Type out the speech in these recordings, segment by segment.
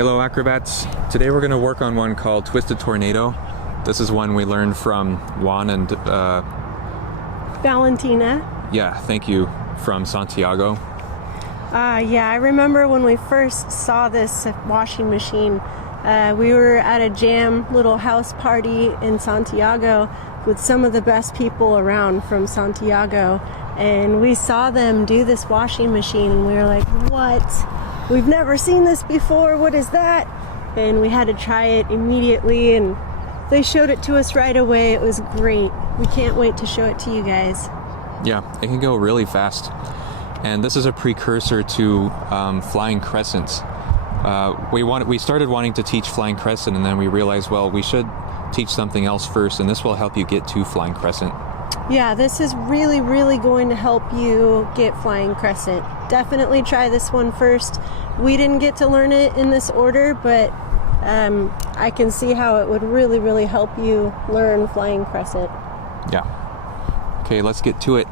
Hello Acrobats. Today we're going to work on one called Twisted Tornado. This is one we learned from Juan and Valentina. Yeah, thank you, from Santiago. Yeah, I remember when we first saw this washing machine. We were at a jam little house party in Santiago with some of the best people around from Santiago, and we saw them do this washing machine and we were like, what? We've never seen this before, what is that? And we had to try it immediately and they showed it to us right away. It was great. We can't wait to show it to you guys. Yeah, it can go really fast. And this is a precursor to flying crescents. We started wanting to teach flying crescent, and then we realized, well, we should teach something else first, and this will help you get to flying crescent. Yeah, this is really, really going to help you get flying crescent. Definitely try this one first. We didn't get to learn it in this order, but I can see how it would really, really help you learn flying crescent. Yeah. Okay, let's get to it.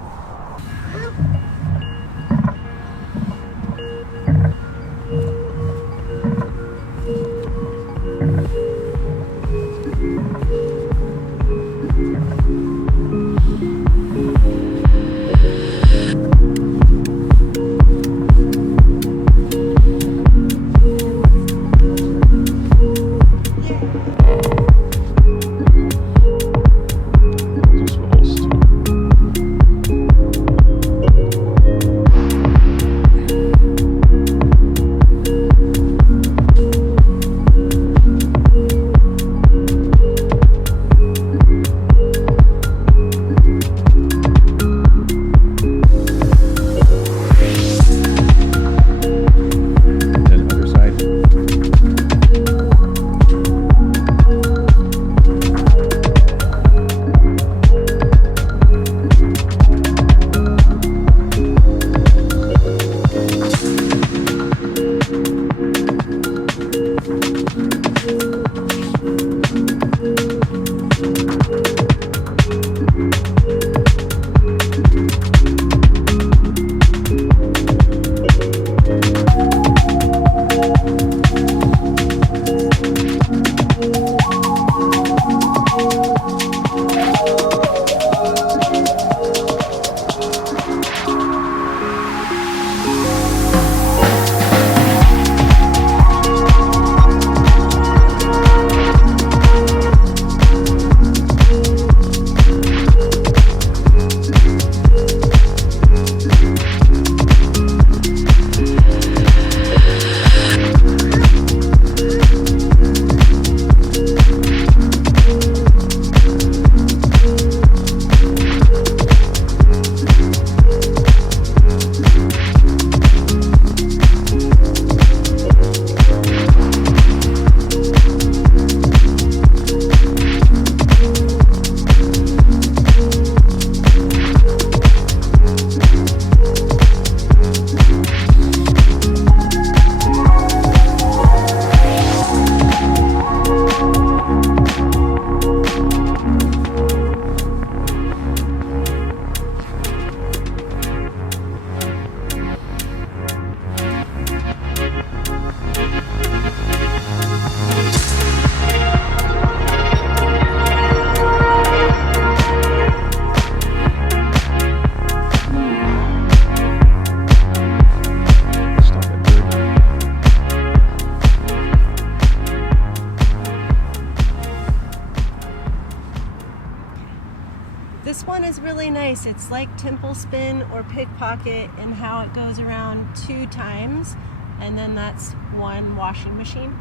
This one is really nice. It's like temple spin or pickpocket in how it goes around 2 times, and then that's one washing machine.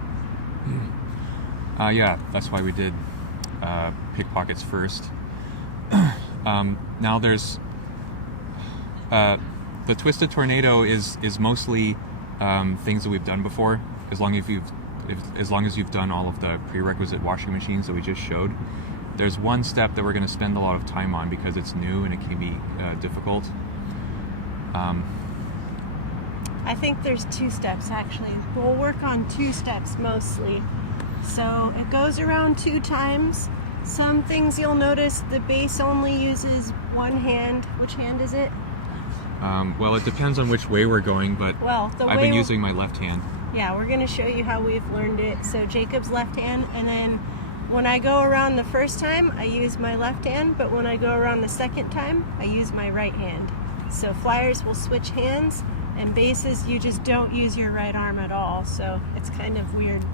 Yeah, that's why we did pickpockets first. Now there's the Twisted Tornado is mostly things that we've done before, as long as you've done all of the prerequisite washing machines that we just showed. There's one step that we're going to spend a lot of time on because it's new and it can be difficult. I think there's 2 steps actually. We'll work on 2 steps mostly. So it goes around 2 times. Some things you'll notice the base only uses one hand. Which hand is it? Well, it depends on which way we're going, but well, I've been using my left hand. Yeah, we're going to show you how we've learned it. So Jacob's left hand, and then when I go around the first time, I use my left hand, but when I go around the second time, I use my right hand. So flyers will switch hands, and bases, you just don't use your right arm at all. So it's kind of weird,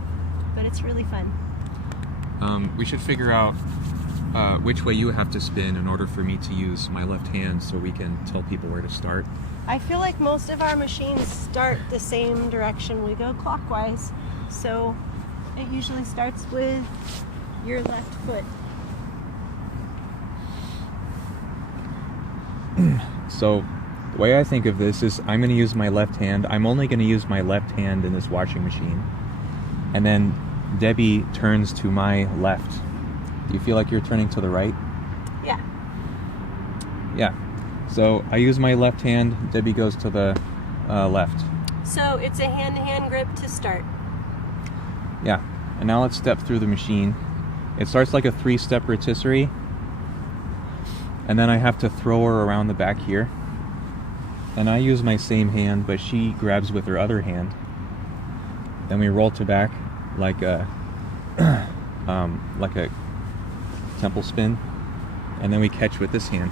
but it's really fun. We should figure out which way you have to spin in order for me to use my left hand so we can tell people where to start. I feel like most of our machines start the same direction. We go clockwise, so it usually starts with your left foot. So the way I think of this is I'm going to use my left hand. I'm only going to use my left hand in this washing machine. And then Debbie turns to my left. Do you feel like you're turning to the right? Yeah. Yeah. So I use my left hand, Debbie goes to the left. So it's a hand-to-hand grip to start. Yeah. And now let's step through the machine. It starts like a 3-step rotisserie. And then I have to throw her around the back here. And I use my same hand, but she grabs with her other hand. Then we roll to back like a like a temple spin. And then we catch with this hand.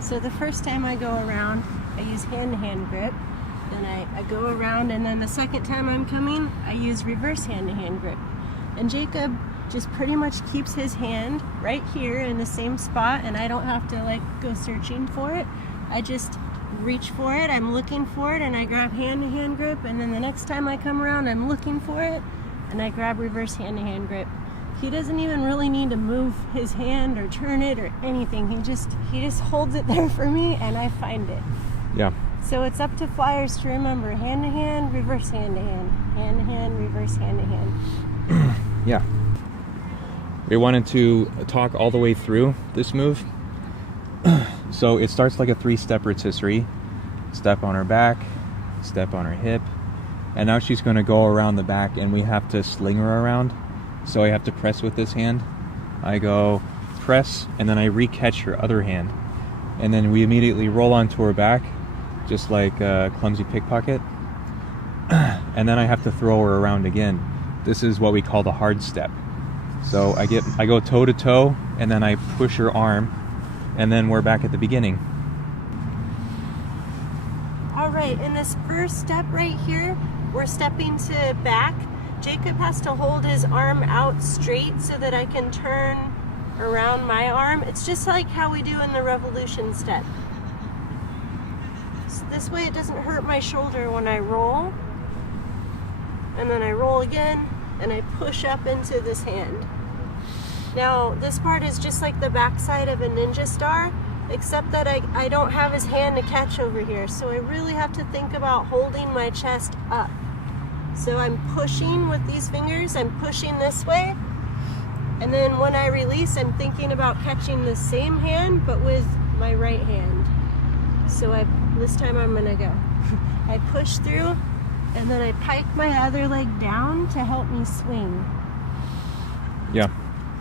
So the first time I go around, I use hand-to-hand grip. Then I go around, and then the second time I'm coming, I use reverse hand-to-hand grip. And Jacob just pretty much keeps his hand right here in the same spot, and I don't have to like go searching for it. I just reach for it, I'm looking for it, and I grab hand-to-hand grip, and then the next time I come around, I'm looking for it, and I grab reverse hand-to-hand grip. He doesn't even really need to move his hand or turn it or anything. He just holds it there for me, and I find it. Yeah. So it's up to flyers to remember hand-to-hand, reverse hand-to-hand, hand-to-hand, reverse hand-to-hand. Yeah. We wanted to talk all the way through this move. So it starts like a 3-step rotisserie. Step on her back, step on her hip, and now she's going to go around the back, and we have to sling her around. So I have to press with this hand. I go press, and then I re-catch her other hand. And then we immediately roll onto her back, just like a clumsy pickpocket. And then I have to throw her around again. This is what we call the hard step. So I go toe to toe, and then I push her arm, and then we're back at the beginning. All right, in this first step right here, we're stepping to back. Jacob has to hold his arm out straight so that I can turn around my arm. It's just like how we do in the revolution step. So this way it doesn't hurt my shoulder when I roll. And then I roll again, and I push up into this hand. Now, this part is just like the backside of a ninja star, except that I don't have his hand to catch over here. So I really have to think about holding my chest up. So I'm pushing with these fingers, I'm pushing this way, and then when I release, I'm thinking about catching the same hand, but with my right hand. So this time I'm gonna go. I push through, and then I pike my other leg down to help me swing. Yeah.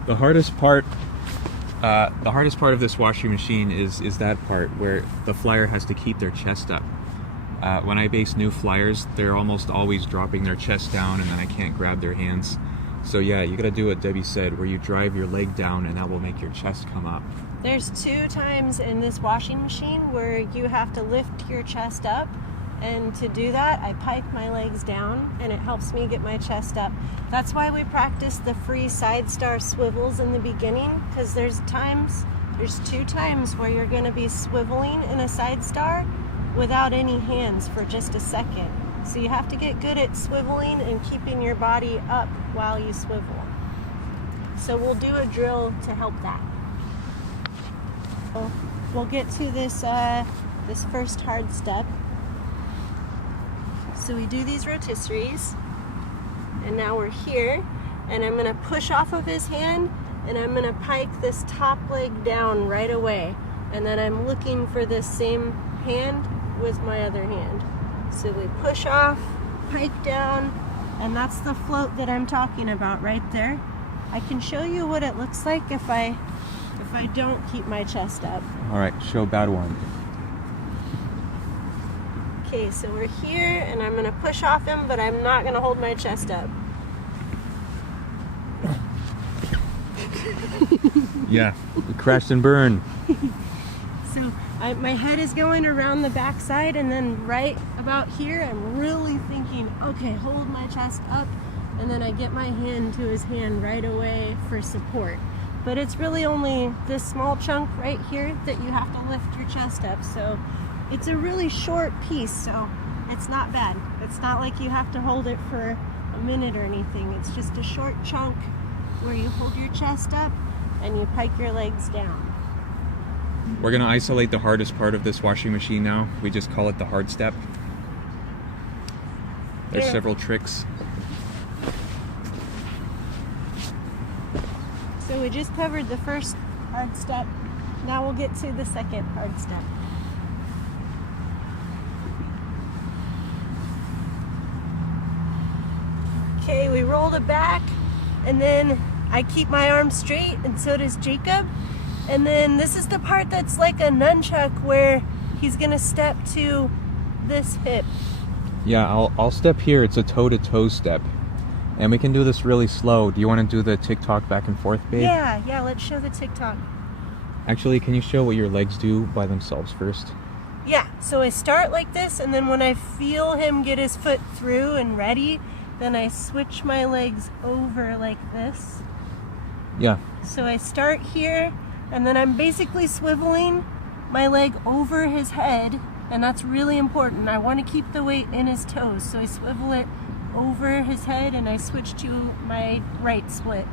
The hardest part of this washing machine is that part where the flyer has to keep their chest up. When I base new flyers, they're almost always dropping their chest down, and then I can't grab their hands. So yeah, you gotta do what Debbie said, where you drive your leg down, and that will make your chest come up. There's 2 times in this washing machine where you have to lift your chest up, and to do that, I pike my legs down, and it helps me get my chest up. That's why we practice the free side star swivels in the beginning, because there's 2 times where you're gonna be swiveling in a side star without any hands for just a second. So you have to get good at swiveling and keeping your body up while you swivel. So we'll do a drill to help that. We'll get to this first hard step. So we do these rotisseries, and now we're here, and I'm gonna push off of his hand, and I'm gonna pike this top leg down right away. And then I'm looking for this same hand with my other hand. So we push off, pike down, and that's the float that I'm talking about right there. I can show you what it looks like if I don't keep my chest up. All right, show bad one. Okay, so we're here and I'm gonna push off him, but I'm not gonna hold my chest up. Yeah, we crashed and burned. So my head is going around the backside, and then right about here, I'm really thinking, okay, hold my chest up, and then I get my hand to his hand right away for support. But it's really only this small chunk right here that you have to lift your chest up. So it's a really short piece, so it's not bad. It's not like you have to hold it for a minute or anything. It's just a short chunk where you hold your chest up and you pike your legs down. We're gonna isolate the hardest part of this washing machine now. We just call it the hard step. There's Yeah. several tricks. So we just covered the first hard step. Now we'll get to the second hard step. Okay, we roll it back, and then I keep my arm straight, and so does Jacob. And then this is the part that's like a nunchuck where he's gonna step to this hip. Yeah, I'll step here. It's a toe-to-toe step. And we can do this really slow. Do you want to do the tick-tock back and forth, babe? Yeah, let's show the tick-tock. Actually, can you show what your legs do by themselves first? Yeah, so I start like this, and then when I feel him get his foot through and ready, then I switch my legs over like this. Yeah. So I start here, and then I'm basically swiveling my leg over his head, and that's really important. I want to keep the weight in his toes, so I swivel it over his head, and I switch to my right split.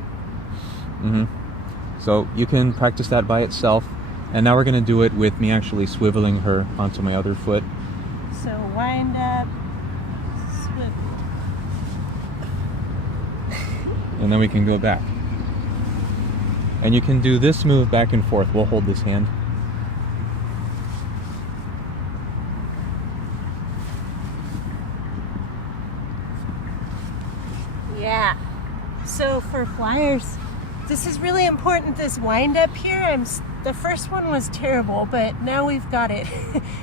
So you can practice that by itself. And now we're going to do it with me actually swiveling her onto my other foot. So wind up, swivel. And then we can go back. And you can do this move back and forth. We'll hold this hand. Yeah. So for flyers, this is really important, this wind up here. The first one was terrible, but now we've got it.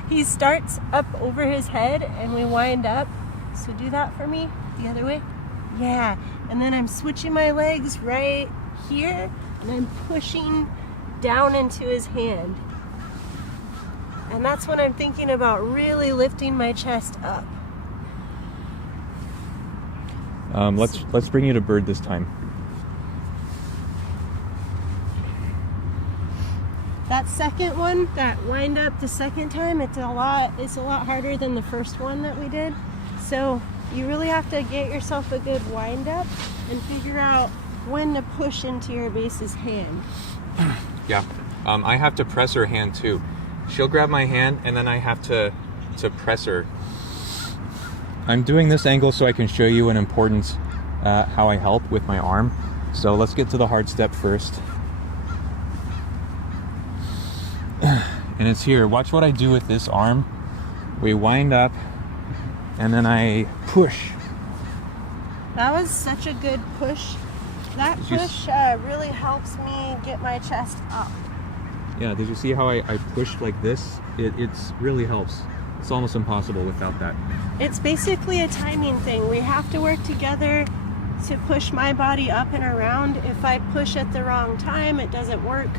He starts up over his head and we wind up. So do that for me, the other way. Yeah, and then I'm switching my legs right here, and I'm pushing down into his hand. And that's when I'm thinking about really lifting my chest up. Let's bring you to bird this time. That second one, that wind up the second time, it's a lot harder than the first one that we did. So you really have to get yourself a good wind up and figure out when to push into your base's hand. Yeah. I have to press her hand too. She'll grab my hand and then I have to press her. I'm doing this angle so I can show you an important how I help with my arm. So let's get to the hard step first. And it's here. Watch what I do with this arm. We wind up and then I push. That was such a good push. That push really helps me get my chest up. Yeah, did you see how I pushed like this? It's really helps. It's almost impossible without that. It's basically a timing thing. We have to work together to push my body up and around. If I push at the wrong time, it doesn't work.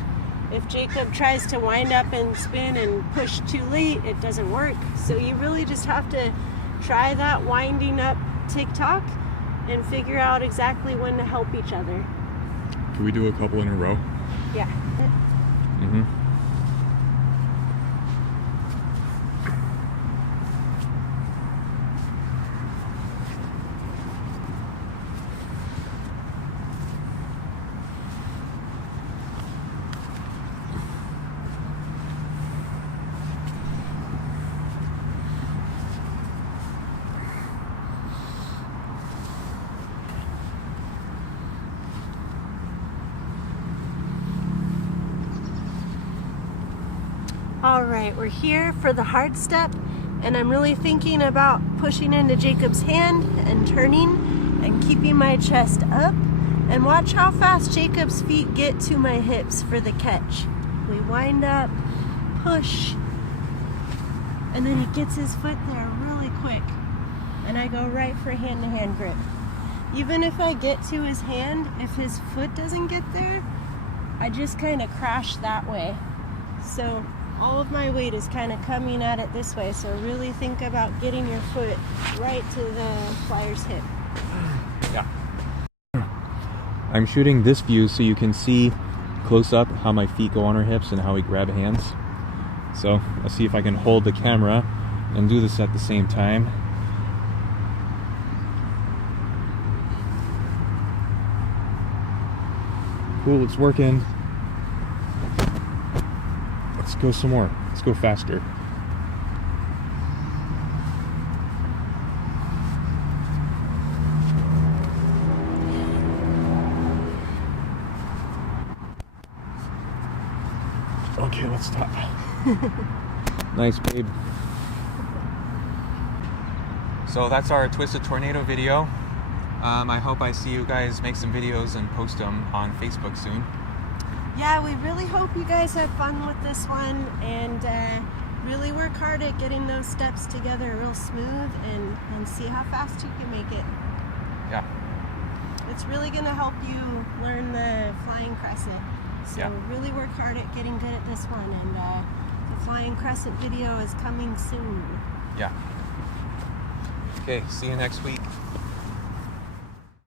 If Jacob tries to wind up and spin and push too late, it doesn't work. So you really just have to try that winding up tick-tock and figure out exactly when to help each other. Can we do a couple in a row? Yeah. All right, we're here for the hard step, and I'm really thinking about pushing into Jacob's hand and turning and keeping my chest up. And watch how fast Jacob's feet get to my hips for the catch. We wind up, push, and then he gets his foot there really quick. And I go right for hand-to-hand grip. Even if I get to his hand, if his foot doesn't get there, I just kind of crash that way. So all of my weight is kind of coming at it this way. So really think about getting your foot right to the flyer's hip. Yeah. I'm shooting this view so you can see close up how my feet go on her hips and how we grab hands. So let's see if I can hold the camera and do this at the same time. Cool, it's working. Let's go some more. Let's go faster. Okay, let's stop. Nice, babe. So that's our Twisted Tornado video. I hope I see you guys make some videos and post them on Facebook soon. Yeah, we really hope you guys have fun with this one and really work hard at getting those steps together real smooth and see how fast you can make it. Yeah. It's really going to help you learn the flying crescent. So yeah. Really work hard at getting good at this one, and the flying crescent video is coming soon. Yeah. Okay, see you next week.